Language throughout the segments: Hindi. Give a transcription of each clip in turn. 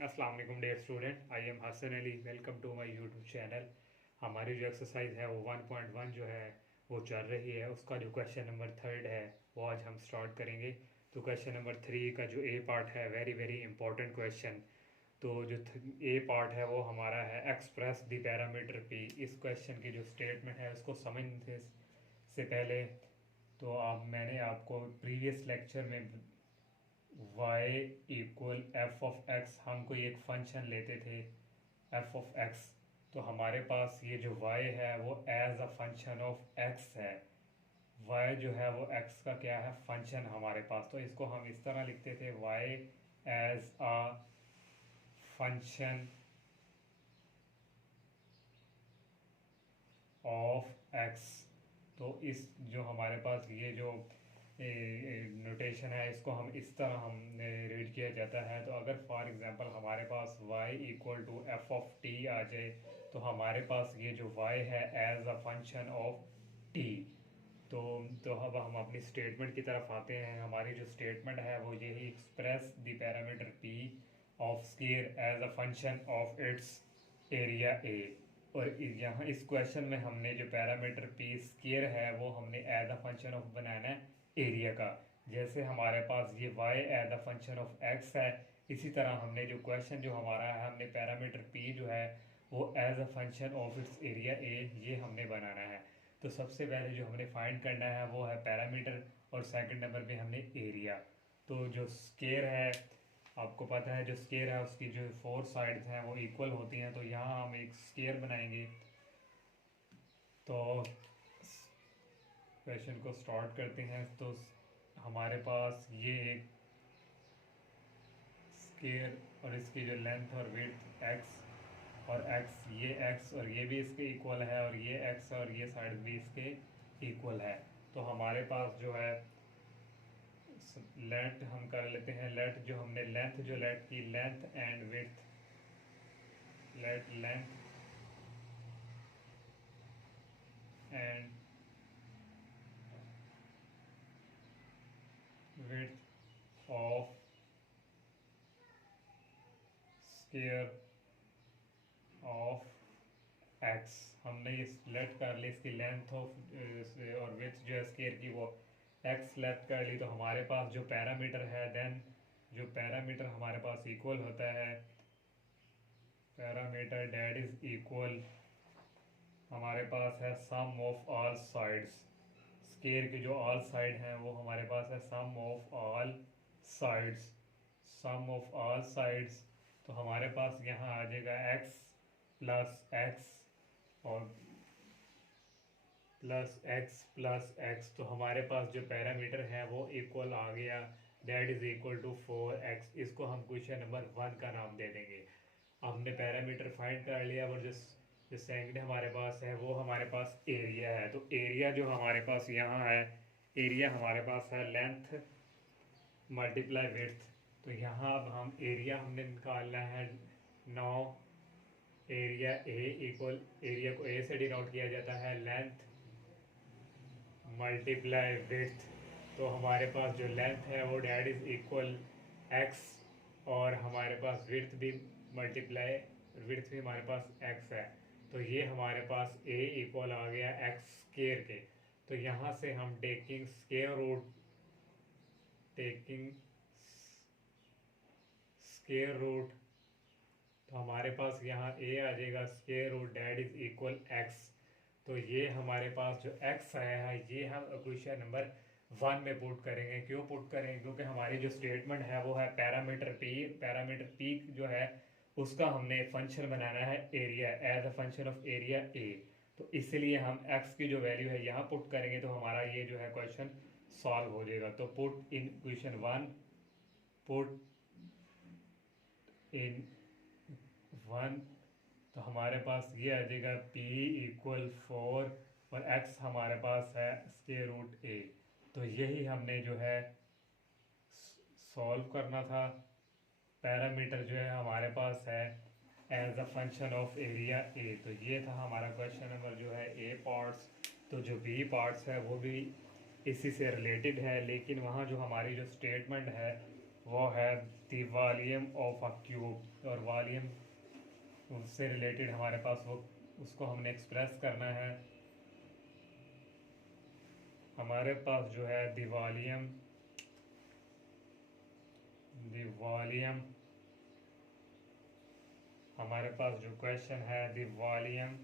अस्सलाम वालेकुम dear student, I am Hasan Ali. Welcome to my YouTube channel. हमारी जो एक्सरसाइज है वो 1.1 जो है वो चल रही है। उसका जो क्वेश्चन नंबर थर्ड है वो आज हम स्टार्ट करेंगे। तो क्वेश्चन नंबर 3 का जो ए पार्ट है, वेरी वेरी इंपॉर्टेंट क्वेश्चन। तो जो ए पार्ट है वो हमारा है एक्सप्रेस द पैरामीटर पी। इस क्वेश्चन की जो स्टेटमेंट है उसको समझने से पहले तो मैंने आपको प्रीवियस लेक्चर में y equal F of x, हम कोई एक फंक्शन लेते थे एफ ऑफ एक्स। तो हमारे पास ये जो y है वो as a function of x है। y जो है वो x का क्या है, फंक्शन हमारे पास। तो इसको हम इस तरह लिखते थे y as a function of x। तो इस जो हमारे पास ये जो नोटेशन है इसको हम इस तरह हमने रीड किया जाता है। तो अगर फॉर एग्जांपल हमारे पास y equal to F of T आ जाए तो हमारे पास ये जो y है as a function of t। तो अब हम अपनी स्टेटमेंट की तरफ आते हैं। हमारी जो स्टेटमेंट है वो यही, express the parameter p of square as a function of its area a। और यहाँ इस क्वेश्चन में हमने जो पैरामीटर पी स्केयर है वो हमने एज अ फंक्शन ऑफ बनाना है एरिया का। जैसे हमारे पास ये y as a function of x है, इसी तरह हमने जो क्वेश्चन जो हमारा है हमने पैरामीटर p जो है वो as a function of its area a ये हमने बनाना है। तो सबसे पहले जो हमने फाइंड करना है वो है पैरामीटर, और सेकंड नंबर पे हमने एरिया। तो जो स्केयर है, आपको पता है जो स्केयर है उसकी जो फोर साइड्स हैं वो इक्वल होती हैं। तो यहाँ हम एक स्केयर बनाएंगे। तो क्वेश्चन को स्टार्ट करते हैं। तो हमारे पास ये एक स्केयर और इसकी जो लेंथ और विड्थ x और x, ये x और ये भी इसके इक्वल है, और ये x और ये साइड भी इसके इक्वल है। तो हमारे पास जो है लेंथ हम कर लेते हैं। लेट जो हमने लेंथ जो लेट की length and width, late length and width of square of x. हमने इस लेट कर ली, इसकी लेंथ ऑफ और विड्थ जो है स्केयर की वो एक्स लेट कर ली। तो हमारे पास जो पैरामीटर है, देन जो पैरामीटर हमारे पास इक्वल होता है, पैरामीटर डेट इज इक्वल, हमारे पास है sum of all sides. Square की जो ऑल साइड हैं वो हमारे पास है sum of all sides, sum of all sides. तो हमारे पास यहाँ आ जाएगा x प्लस एक्स और प्लस एक्स। तो हमारे पास जो पैरामीटर है वो इक्वल आ गया, date is equal to 4x। इसको हम क्वेश्चन नंबर 1 का नाम दे देंगे। हमने पैरामीटर फाइंड कर लिया, और जो सेकंड हमारे पास है वो हमारे पास एरिया है। तो एरिया जो हमारे पास यहाँ है, एरिया हमारे पास है लेंथ मल्टीप्लाई विड्थ। तो यहाँ अब हम एरिया हमने निकालना है 9। एरिया ए इक्वल, एरिया को ए से डिनोट किया जाता है लेंथ मल्टीप्लाई विड्थ। तो हमारे पास जो लेंथ है वो डेट इज इक्वल एक्स, और हमारे पास विड्थ भी मल्टीप्लाई, विड्थ भी हमारे पास एक्स है। तो ये हमारे पास ए इक्वल आ गया एक्स स्केयर के। तो यहाँ से हम taking square root, taking square root, तो हमारे पास यहाँ ए आ जाएगा square root that is equal X. तो ये हमारे पास जो x आया है ये हम क्वेश्चन नंबर 1 में पुट करेंगे। क्यों पुट करेंगे? क्योंकि हमारी जो स्टेटमेंट है वो है पैरामीटर p, पैरामीटर p जो है उसका हमने फंक्शन बनाना है area, as a function of area a। तो इसलिए हम x की जो वैल्यू है यहाँ पुट करेंगे, तो हमारा ये जो है क्वेश्चन सॉल्व हो जाएगा। तो put in question 1, put in 1। तो हमारे पास ये आ जाएगा p इक्वल 4, और x हमारे पास है स्क्वायर रूट a। तो यही हमने जो है सॉल्व करना था। पैरामीटर जो है हमारे पास है as a function of area a। तो ये था हमारा क्वेश्चन नंबर जो है a पार्ट्स। तो जो b पार्ट्स है वो भी इसी से रिलेटेड है, लेकिन वहाँ जो हमारी जो स्टेटमेंट है वो है the volume of a cube, और वॉल्यूम उससे रिलेटेड हमारे पास वो उसको हमने एक्सप्रेस करना है। हमारे पास जो है द वॉल्यूम हमारे पास जो क्वेश्चन है the volume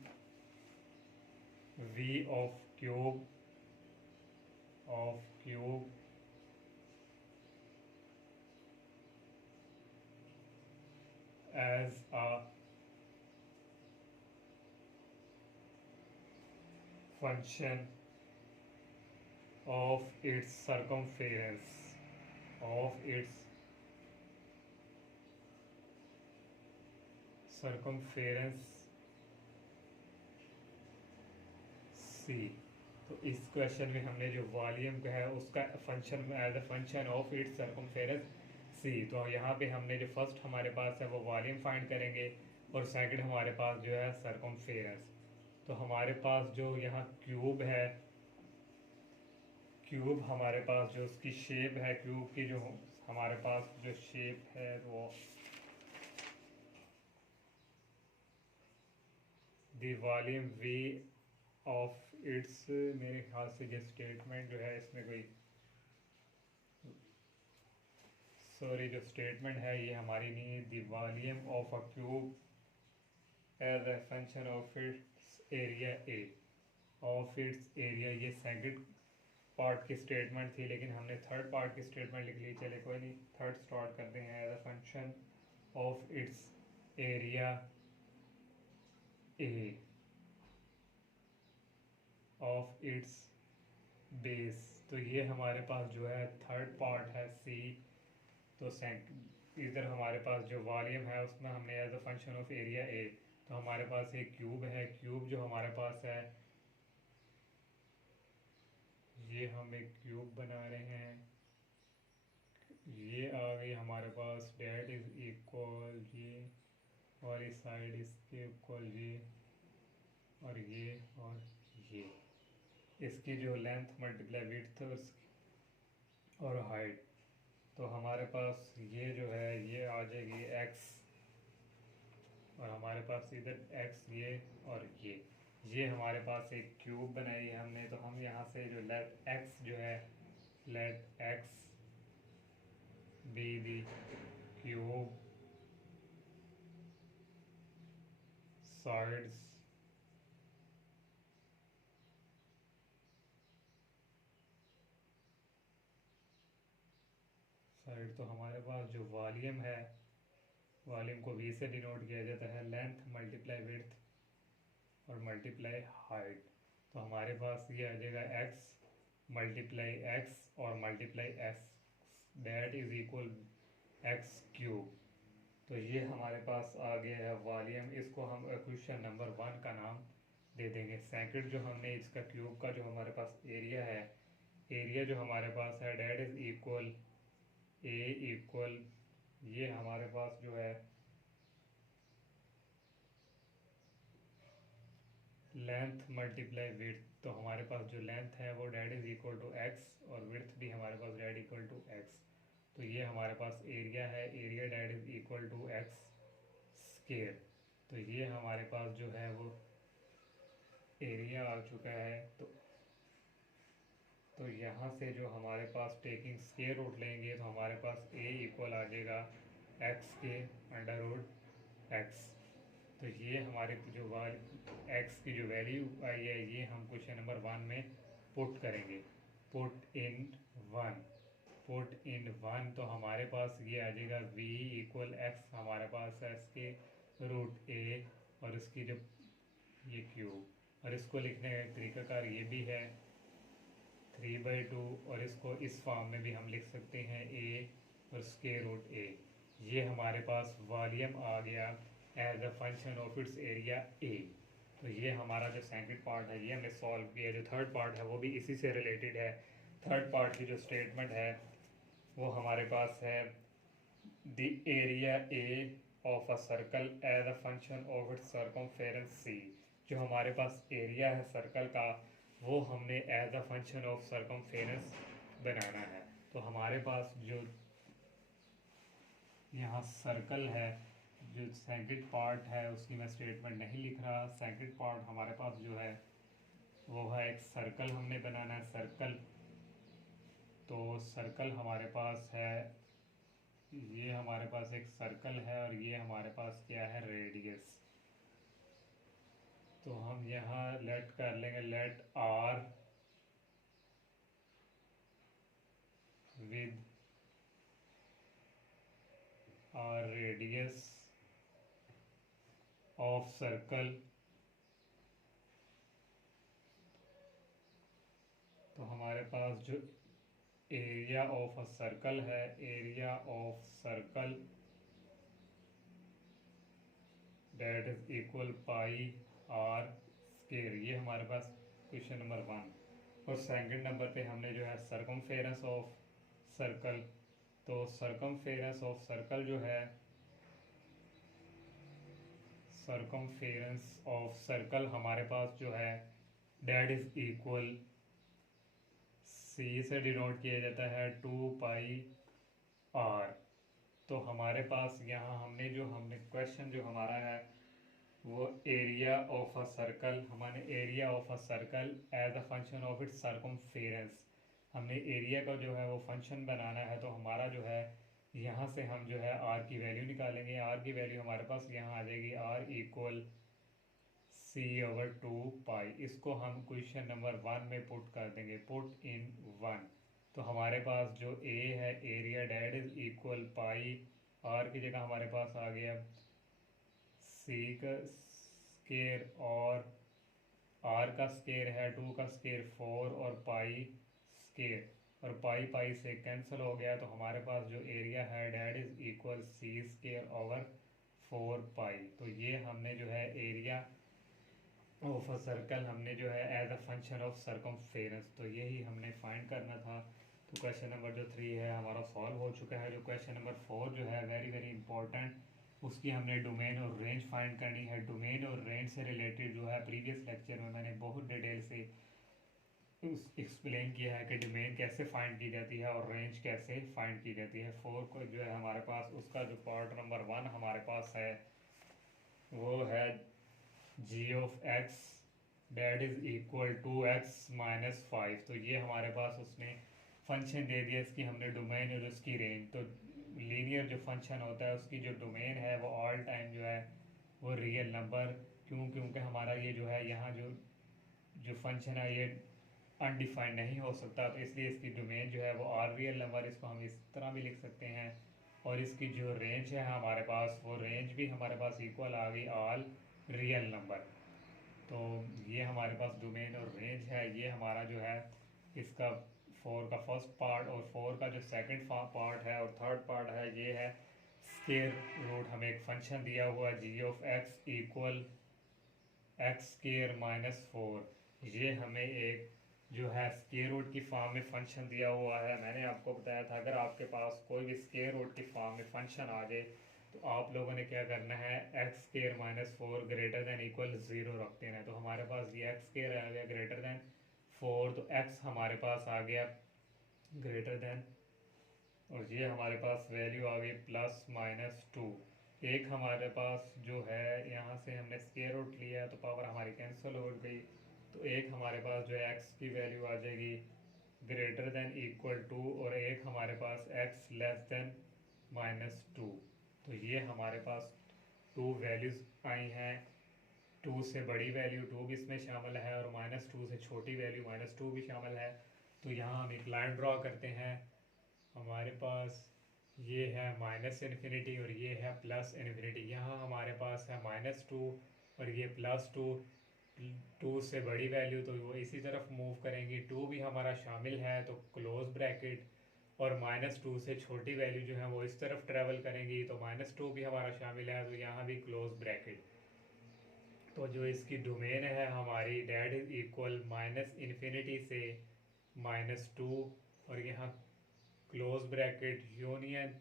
we of cube as a function of its circumference c। तो इस क्वेश्चन में हमने जो वॉल्यूम का है उसका function as a function of its circumference C. तो यहाँ पे हमने जो फर्स्ट हमारे पास है वो वॉल्यूम फाइंड करेंगे और सेकंड हमारे पास जो है सर्कमफेरेंस। तो हमारे पास जो यहाँ क्यूब है, क्यूब हमारे पास जो उसकी शेप है, क्यूब की जो हमारे पास जो शेप है वो the volume we of its, मेरे ख्याल से ये स्टेटमेंट जो है इसमें कोई सॉरी जो स्टेटमेंट है ये हमारी नहीं है। The volume of a cube as a function of its area A, of its area, ये सेकंड पार्ट की स्टेटमेंट थी लेकिन हमने थर्ड पार्ट की स्टेटमेंट लिख ली। चले कोई नहीं, थर्ड स्टार्ट करते हैं। As a function of its area A of its base. तो ये हमारे पास जो है थर्ड पार्ट है सी। तो इधर हमारे पास जो वॉल्यूम है उसमें हमने as a function of area A, तो हमारे पास एक क्यूब है। क्यूब जो हमारे पास है ये हम एक क्यूब बना रहे हैं। ये आ गई हमारे पास डेट इज इक्वल ये, और इस साइड इसके इक्वल ये, और ये और ये। इसकी जो लेंथ मल्टीप्लाई विड्थ और हाइट, तो हमारे पास ये जो है ये आ जाएगी एक्स, और हमारे पास इधर एक्स ये और ये हमारे पास एक क्यूब बनाई है हमने। तो हम यहाँ से जो लेट एक्स जो है, let x be the cube sides side. तो हमारे पास जो वॉल्यूम है, वॉल्यूम को वी से डिनोट किया जाता है, लेंथ मल्टीप्लाई विड्थ और मल्टीप्लाई हाइट। तो हमारे पास ये आ जाएगा एक्स मल्टीप्लाई एक्स और multiply x, that is equal x cube. तो ये हमारे पास आ गया है वॉल्यूम। इसको हम क्वेश्चन नंबर 1 का नाम दे देंगे। सेकंड जो हमने इसका क्यूब का जो हमारे पास एरिया है, एरिया जो हमारे पास है that is equal A equal, ये हमारे पास जो है लेंथ मल्टीप्लाई विड्थ। तो हमारे पास जो लेंथ है वो that is equal to x और विड्थ भी हमारे पास डेट इक्वल टू एक्स। तो ये हमारे पास एरिया है, area that is equal to x square. तो ये हमारे पास जो है वो एरिया आ चुका है। तो यहाँ से जो हमारे पास टेकिंग स्क्वायर रूट लेंगे तो हमारे पास ए इक्वल आ जाएगा एक्स के अंडर रूट एक्स। तो ये हमारे जो एक्स की जो वैल्यू आई है ये हम क्वेश्चन नंबर 1 में पुट करेंगे। Put in 1, put in 1। तो हमारे पास ये आ जाएगा v इक्वल एक्स, हमारे पास है इसके रूट ए और इसकी जो ये क्यूब, और इसको लिखने का तरीकाकार ये भी है 3/2, और इसको इस फॉर्म में भी हम लिख सकते हैं a और स्क्वायर रूट ए। ये हमारे पास वॉल्यूम आ गया as a function of its area A. तो ये हमारा जो सेकंड पार्ट है ये हमने सॉल्व किया। जो थर्ड पार्ट है वो भी इसी से रिलेटेड है। थर्ड पार्ट की जो स्टेटमेंट है वो हमारे पास है the area A of a circle as a function of its circumference C. जो हमारे पास एरिया है सर्कल का वो हमने as a function of circumference बनाना है। तो हमारे पास जो यहाँ सर्कल है, जो सेकंड पार्ट है उसकी मैं स्टेटमेंट नहीं लिख रहा। सेकंड पार्ट हमारे पास जो है वो है एक सर्कल हमने बनाना है, सर्कल। तो सर्कल हमारे पास है, ये हमारे पास एक सर्कल है और ये हमारे पास क्या है, रेडियस। तो हम यहाँ लेट कर लेंगे, let r with r radius of circle. तो हमारे पास जो एरिया ऑफ अ सर्कल है, area of circle that is equal pi r square. ये हमारे पास क्वेश्चन नंबर 1। और सेकंड नंबर पे हमने जो है सरकमफेरेंस ऑफ सर्कल। तो सरकमफेरेंस ऑफ सर्कल जो है, सरकमफेरेंस ऑफ सर्कल हमारे पास जो है डेट इज इक्वल, सी से डिनोट किया जाता है 2 पाई आर। तो हमारे पास यहाँ हमने क्वेश्चन जो हमारा है वो एरिया ऑफ अ सर्कल, हमारे area of a circle as a function of its circumference, हमने एरिया का जो है वो फंक्शन बनाना है। तो हमारा जो है यहाँ से हम जो है आर की वैल्यू निकालेंगे। आर की वैल्यू हमारे पास यहाँ आ जाएगी, आर इक्वल C/2 पाई। इसको हम क्वेश्चन नंबर 1 में पुट कर देंगे, पुट इन 1। तो हमारे पास जो ए है, area that is equal pi, r की जगह हमारे पास आ गया सी का स्केयर और आर का स्केयर है 2 का स्केयर 4 और पाई स्केयर, और पाई पाई से कैंसिल हो गया। तो हमारे पास जो एरिया है that is equal c square over 4 pi. तो ये हमने जो है एरिया ऑफ अ सर्कल हमने जो है as a function of circumference, तो यही हमने फाइंड करना था। तो क्वेश्चन नंबर जो 3 है हमारा सॉल्व हो चुका है। जो क्वेश्चन नंबर 4 जो है वेरी वेरी इंपॉर्टेंट, उसकी हमने डोमेन और रेंज फाइंड करनी है। डोमेन और रेंज से रिलेटेड जो है प्रीवियस लेक्चर में मैंने बहुत डिटेल से एक्सप्लेन किया है कि डोमेन कैसे फाइंड की जाती है और रेंज कैसे फाइंड की जाती है। 4 को जो है हमारे पास उसका जो पार्ट नंबर 1 हमारे पास है वो है g of x that is equal to x minus 5। तो ये हमारे पास उसने फंक्शन दे दिया, इसकी हमने डोमेन और उसकी रेंज। तो लीनियर जो फंक्शन होता है उसकी जो डोमेन है वो ऑल टाइम जो है वो रियल नंबर, क्योंकि हमारा ये जो है यहाँ जो जो फंक्शन है ये अनडिफाइंड नहीं हो सकता, तो इसलिए इसकी डोमेन जो है वो आर रियल नंबर, इसको हम इस तरह भी लिख सकते हैं। और इसकी जो रेंज है हमारे पास, वो रेंज भी हमारे पास इक्वल आ गई ऑल रियल नंबर। तो ये हमारे पास डोमेन और रेंज है। ये हमारा जो है इसका 4 का फर्स्ट पार्ट, और 4 का जो सेकंड पार्ट है और थर्ड पार्ट है ये है स्केयर रूट। हमें एक फंक्शन दिया हुआ है G of x equal x square minus 4। ये हमें एक जो है स्केयर रूट की फॉर्म में फंक्शन दिया हुआ है। मैंने आपको बताया था अगर आपके पास कोई भी स्केयर रूट की फॉर्म में फंक्शन आ जाए तो आप लोगों ने क्या करना है, x square minus 4 greater than equal 0 रख देना है। तो हमारे पास ये एक्स स्केयर आ गया ग्रेटर दैन 4, तो एक्स हमारे पास आ गया ग्रेटर दैन, और ये हमारे पास वैल्यू आ गई प्लस माइनस 2। एक हमारे पास जो है यहाँ से हमने स्केयर रूट लिया है तो पावर हमारी कैंसिल हो गई। तो एक हमारे पास जो है एक्स की वैल्यू आ जाएगी ग्रेटर दैन इक्वल टू, और एक हमारे पास एक्स लेस दैन माइनस 2। तो ये हमारे पास 2 वैल्यूज़ आई हैं। 2 से बड़ी वैल्यू 2 भी इसमें शामिल है और माइनस 2 से छोटी वैल्यू माइनस 2 भी शामिल है। तो यहाँ हम एक लाइन ड्रॉ करते हैं। हमारे पास ये है माइनस इन्फिनिटी और ये है प्लस इन्फिनिटी। यहाँ हमारे पास है माइनस 2 और ये प्लस 2। 2 से बड़ी वैल्यू तो वो इसी तरफ मूव करेंगी, 2 भी हमारा शामिल है तो क्लोज ब्रैकेट, और माइनस 2 से छोटी वैल्यू जो है वो इस तरफ ट्रेवल करेंगी तो माइनस 2 भी हमारा शामिल है तो यहाँ भी क्लोज ब्रैकेट। तो जो इसकी डोमेन है हमारी that is equal minus infinity से माइनस 2, और यहाँ क्लोज ब्रैकेट यूनियन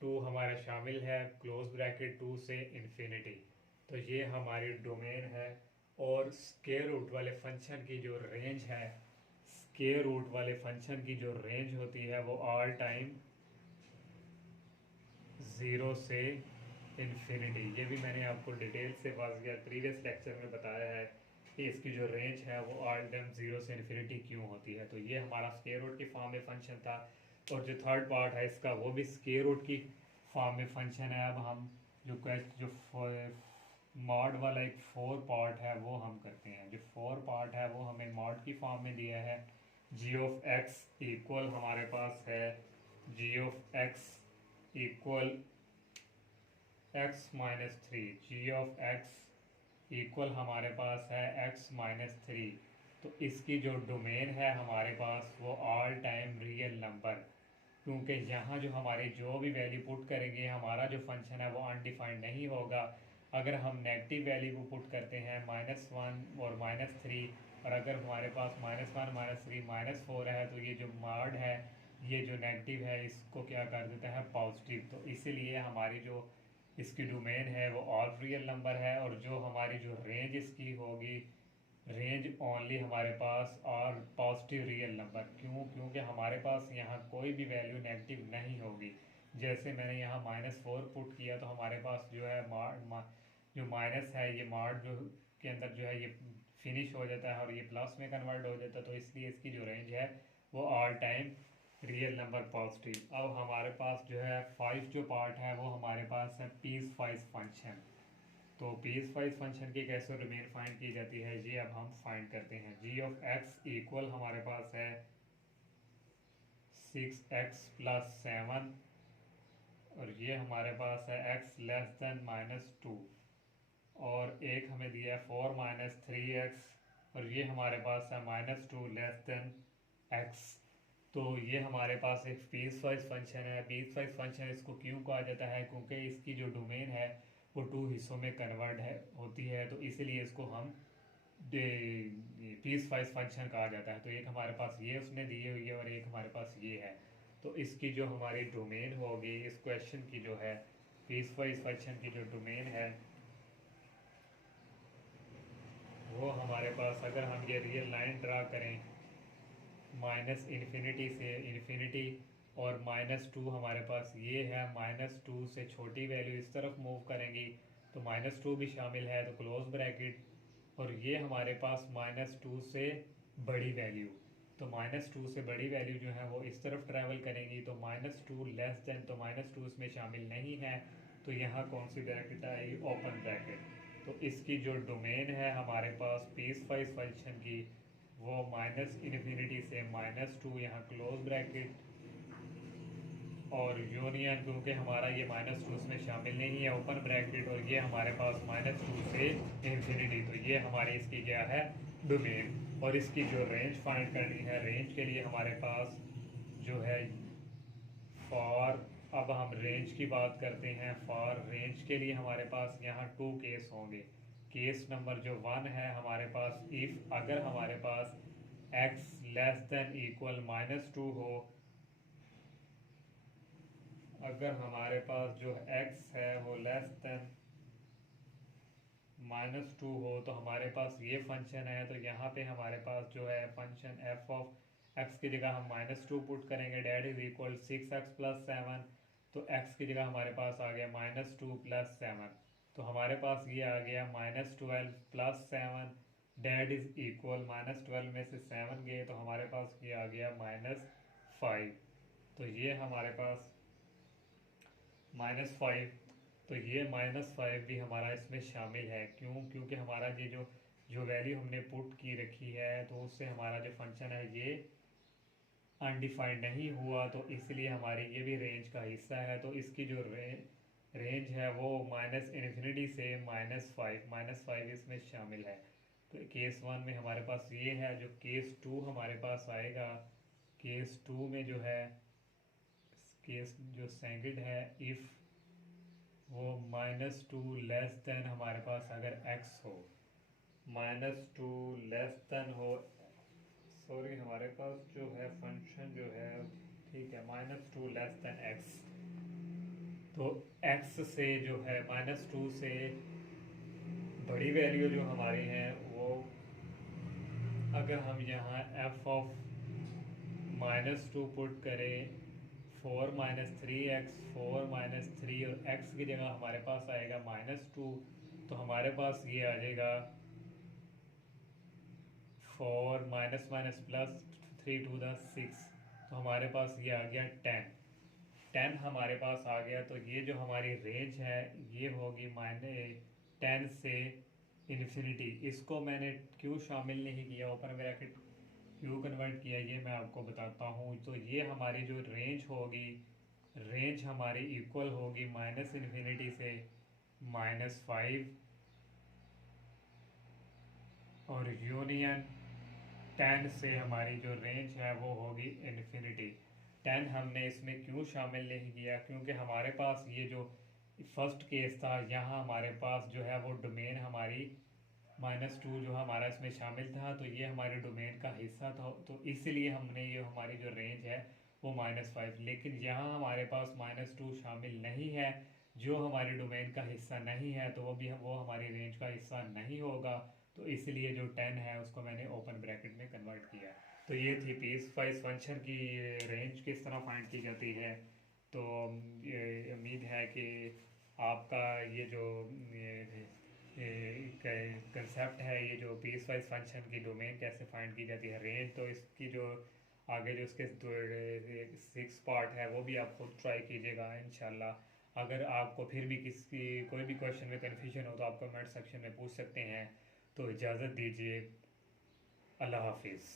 2 हमारा शामिल है, क्लोज ब्रैकेट 2 से इन्फिनिटी। तो ये हमारी डोमेन है। और स्क्वायर रूट वाले फंक्शन की जो रेंज है, स्क्वायर रूट वाले फंक्शन की जो रेंज होती है वो ऑल टाइम ज़ीरो से इन्फिनिटी। ये भी मैंने आपको डिटेल से वाज़िया प्रीवियस लेक्चर में बताया है कि इसकी जो रेंज है वो ऑल टाइम ज़ीरो से इन्फिनिटी क्यों होती है। तो ये हमारा स्क्वायर रूट की फॉर्म में फंक्शन था, और जो थर्ड पार्ट है इसका वो भी स्क्वायर रूट की फॉर्म में फंक्शन है। अब हम जो मॉड वाला एक फोर पार्ट है वो हम करते हैं। जो फोर पार्ट है वो हमें मॉड की फॉर्म में दिया है। जी ऑफ एक्स इक्वल हमारे पास है G of x equal x minus three. G of x equal हमारे पास है एक्स माइनस थ्री। तो इसकी जो डोमेन है हमारे पास वो ऑल टाइम रियल नंबर, क्योंकि यहाँ जो हमारी जो भी वैल्यू पुट करेंगे हमारा जो फंक्शन है वो अनडिफाइंड नहीं होगा। अगर हम नेगेटिव वैल्यू को पुट करते हैं -1 और -3, और अगर हमारे पास -1 -3 -4 है तो ये जो मॉड है, ये जो नेगेटिव है इसको क्या कर देता है पॉजिटिव। तो इसीलिए हमारी जो इसकी डोमेन है वो ऑल रियल नंबर है, और जो हमारी जो रेंज इसकी होगी, रेंज ओनली हमारे पास और पॉजिटिव रियल नंबर। क्यों? क्योंकि हमारे पास यहाँ कोई भी वैल्यू नेगेटिव नहीं होगी। जैसे मैंने यहाँ -4 पुट किया तो हमारे पास जो है जो माइनस है ये मॉड जो के अंदर जो है ये फिनिश हो जाता है और ये प्लस में कन्वर्ट हो जाता है। तो इसलिए इसकी जो रेंज है वो all time real number positive. अब हमारे पास जो है 5 जो पार्ट है वो हमारे पास है पीस वाइज फंक्शन। तो पीस वाइज फंक्शन की कैसे डोमेन फाइंड की जाती है ये अब हम फाइंड करते हैं। जी ऑफ एक्स इक्वल हमारे पास है 6x+7, और ये हमारे पास है x लेस देन -2, और एक हमें दिया है 4 - 3x, और ये हमारे पास है -2 लेस देन x। तो ये हमारे पास एक पीस वाइज फंक्शन है। पीस वाइज फंक्शन इसको क्यों कहा जाता है? क्योंकि इसकी जो डोमेन है वो टू हिस्सों में कन्वर्ट है होती है, तो इसीलिए इसको हम पीस वाइज फंक्शन कहा जाता है। तो एक हमारे पास ये उसने दी हुई है और एक हमारे पास ये है। तो इसकी जो हमारी डोमेन होगी इस क्वेश्चन की जो है पीस वाइज फंक्शन की जो डोमेन है वो हमारे पास, अगर हम ये रियल लाइन ड्रा करें -इन्फिनिटी से इन्फिनिटी, और -2 हमारे पास ये है, -2 से छोटी वैल्यू इस तरफ मूव करेंगी तो -2 भी शामिल है, तो क्लोज ब्रैकेट। और ये हमारे पास -2 से बड़ी वैल्यू, तो -2 से बड़ी वैल्यू जो है वो इस तरफ ट्रैवल करेंगी, तो -2 लेस देन, तो -2 इसमें शामिल नहीं है, तो यहाँ कौन सी ब्रैकेट आएगी? Open bracket. तो इसकी जो डोमेन है हमारे पास पीस वाइज फंक्शन की वो -इन्फिनिटी से -2 यहाँ क्लोज ब्रैकेट, और यूनियन, क्योंकि हमारा ये -2 इसमें शामिल नहीं है, ओपन ब्रैकेट, और ये हमारे पास -2 से इन्फिनिटी। तो ये हमारी इसकी क्या है? डोमेन। और इसकी जो रेंज फाइंड करनी है, रेंज के लिए हमारे पास जो है फॉर, अब हम रेंज की बात करते हैं। फॉर रेंज के लिए हमारे पास यहाँ टू केस होंगे। केस नंबर जो 1 है हमारे पास, इफ़ अगर हमारे पास x लेस देन इक्वल -2 हो, अगर हमारे पास जो x है वो लेस देन -2 हो तो हमारे पास ये फंक्शन है। तो यहाँ पे हमारे पास जो है फंक्शन f ऑफ x की जगह हम -2 पुट करेंगे, डेट इज इक्वल 6x+7। तो x की जगह हमारे पास आ गया -2+7, तो हमारे पास ये आ गया -12+7, डेट इज इक्वल -12 में से 7 गए तो हमारे पास ये आ गया -5। तो ये हमारे पास -5, तो ये -5 भी हमारा इसमें शामिल है। क्यों? क्योंकि हमारा ये जो वैल्यू हमने पुट की रखी है तो उससे हमारा जो फंक्शन है ये अनडिफाइंड नहीं हुआ, तो इसलिए हमारी ये भी रेंज का हिस्सा है। तो इसकी जो रेंज है वो -इन्फिनिटी से -5 इसमें शामिल है। तो केस 1 में हमारे पास ये है। जो केस 2 हमारे पास आएगा, केस 2 में जो है, केस जो सेकंड है, इफ़ वो -2 लेस देन हमारे पास अगर x हो, -2 लेस देन हो, सॉरी हमारे पास जो है फंक्शन जो है, ठीक है, -2 लेस देन x। तो x से जो है -2 से बड़ी वैल्यू जो हमारी है वो, अगर हम यहाँ f ऑफ -2 पुट करें 4 - 3x, 4 - 3 और x की जगह हमारे पास आएगा -2, तो हमारे पास ये आ जाएगा 4 माइनस माइनस प्लस 3 × 6, तो हमारे पास ये आ गया 10। 10 हमारे पास आ गया, तो ये जो हमारी रेंज है ये होगी -10 से इन्फिनिटी। इसको मैंने क्यों शामिल नहीं किया, ओपन ब्रैकेट क्यों कन्वर्ट किया, ये मैं आपको बताता हूँ। तो ये हमारी जो रेंज होगी, रेंज हमारी इक्वल होगी -इन्फिनिटी से -5 और यूनियन 10 से हमारी जो रेंज है वो होगी इन्फिनिटी। 10 हमने इसमें क्यों शामिल नहीं किया, क्योंकि हमारे पास ये जो फर्स्ट केस था, यहाँ हमारे पास जो है वो डोमेन हमारी -2 जो हमारा इसमें शामिल था, तो ये हमारे डोमेन का हिस्सा था, तो इसलिए हमने ये हमारी जो रेंज है वो -5। लेकिन यहाँ हमारे पास -2 शामिल नहीं है, जो हमारी डोमेन का हिस्सा नहीं है, तो वो हमारी रेंज का हिस्सा नहीं होगा, तो इसलिए जो 10 है उसको मैंने ओपन ब्रैकेट में कन्वर्ट किया। तो ये थी पीस वाइज फंक्शन की रेंज किस तरह फाइंड की जाती है। तो ये उम्मीद है कि आपका ये जो कंसेप्ट है, ये जो पीस वाइज फंक्शन की डोमेन कैसे फाइंड की जाती है, रेंज, तो इसकी जो आगे जो इसके 6 पार्ट है वो भी आप खुद ट्राई कीजिएगा इंशाल्लाह। अगर आपको फिर भी किसी कोई भी क्वेश्चन में कन्फ्यूजन हो तो आप कमेंट सेक्शन में पूछ सकते हैं। तो इजाज़त दीजिए, अल्लाह हाफिज़।